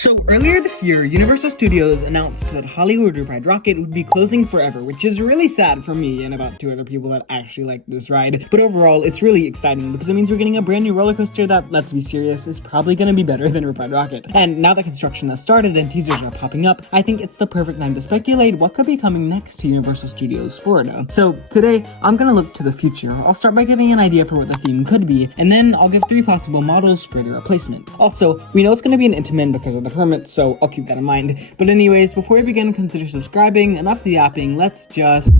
So earlier this year, Universal Studios announced that Hollywood ride Rockit would be closing forever, which is really sad for me and about 2 other people that actually like this ride. But overall, it's really exciting because it means we're getting a brand new roller coaster that, let's be serious, is probably going to be better than Ride Rockit. And now that construction has started and teasers are popping up, I think it's the perfect time to speculate what could be coming next to Universal Studios Florida. So today, I'm going to look to the future. I'll start by giving an idea for what the theme could be, and then I'll give 3 possible models for the replacement. Also, we know it's going to be an Intamin because of the permits, so I'll keep that in mind. But anyways, before we begin, consider subscribing. Enough of the yapping, let's just...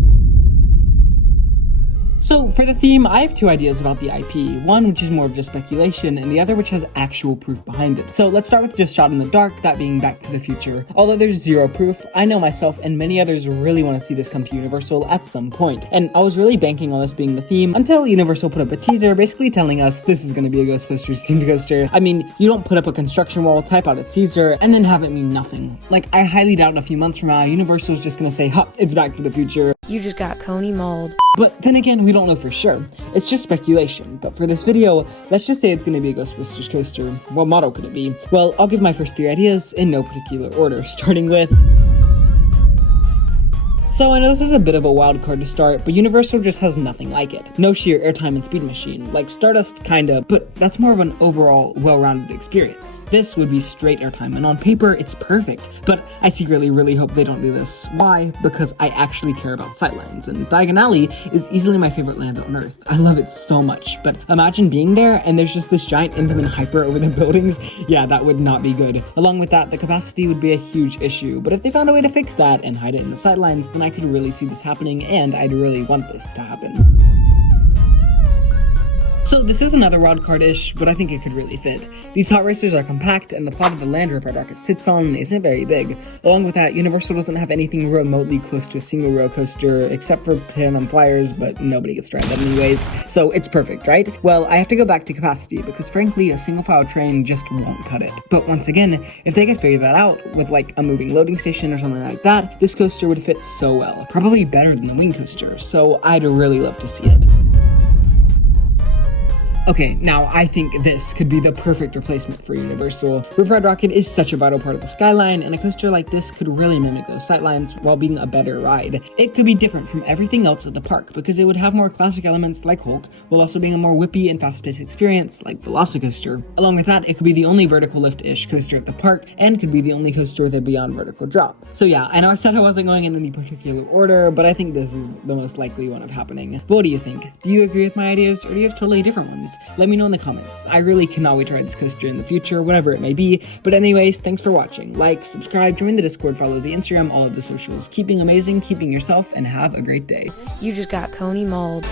So, for the theme, I have 2 ideas about the IP, one which is more of just speculation, and the other which has actual proof behind it. So let's start with just shot in the dark, that being Back to the Future. Although there's 0 proof, I know myself and many others really want to see this come to Universal at some point, and I was really banking on this being the theme until Universal put up a teaser basically telling us this is going to be a Ghostbusters themed coaster. I mean, you don't put up a construction wall, type out a teaser, and then have it mean nothing. Like, I highly doubt in a few months from now, Universal's just going to say, huh, it's Back to the Future. You just got coney mauled. But then again, we don't know for sure. It's just speculation, but for this video, let's just say it's going to be a Ghostbusters coaster. What model could it be? Well, I'll give my first 3 ideas in no particular order, starting with... So I know this is a bit of a wild card to start, but Universal just has nothing like it. No sheer airtime and speed machine, like Stardust kinda, but that's more of an overall well-rounded experience. This would be straight airtime, and on paper, it's perfect. But I secretly really hope they don't do this. Why? Because I actually care about sightlines, and Diagon Alley is easily my favorite land on Earth. I love it so much, but imagine being there, and there's just this giant Intamin hyper over the buildings. Yeah, that would not be good. Along with that, the capacity would be a huge issue, but if they found a way to fix that and hide it in the sidelines, then I could really see this happening, and I'd really want this to happen. So this is another wildcard-ish, but I think it could really fit. These hot racers are compact, and the plot of the land Ride Rockit sits on isn't very big. Along with that, Universal doesn't have anything remotely close to a single rail coaster, except for Tandem Flyers, but nobody gets to ride that anyways, so it's perfect, right? Well, I have to go back to capacity, because frankly, a single file train just won't cut it. But once again, if they could figure that out, with like a moving loading station or something like that, this coaster would fit so well. Probably better than the wing coaster, so I'd really love to see it. Okay, now I think this could be the perfect replacement for Universal. Ride Rockit is such a vital part of the skyline, and a coaster like this could really mimic those sightlines while being a better ride. It could be different from everything else at the park because it would have more classic elements like Hulk, while also being a more whippy and fast-paced experience like Velocicoaster. Along with that, it could be the only vertical lift-ish coaster at the park, and could be the only coaster with a beyond vertical drop. So yeah, I know I said I wasn't going in any particular order, but I think this is the most likely one of happening. But what do you think? Do you agree with my ideas, or do you have totally different ones? Let me know in the comments. I really cannot wait to ride this coaster in the future, whatever it may be. But anyways, thanks for watching. Like, subscribe, join the Discord, follow the Instagram, all of the socials. Keep being amazing, keeping yourself, and have a great day. You just got coney mauled.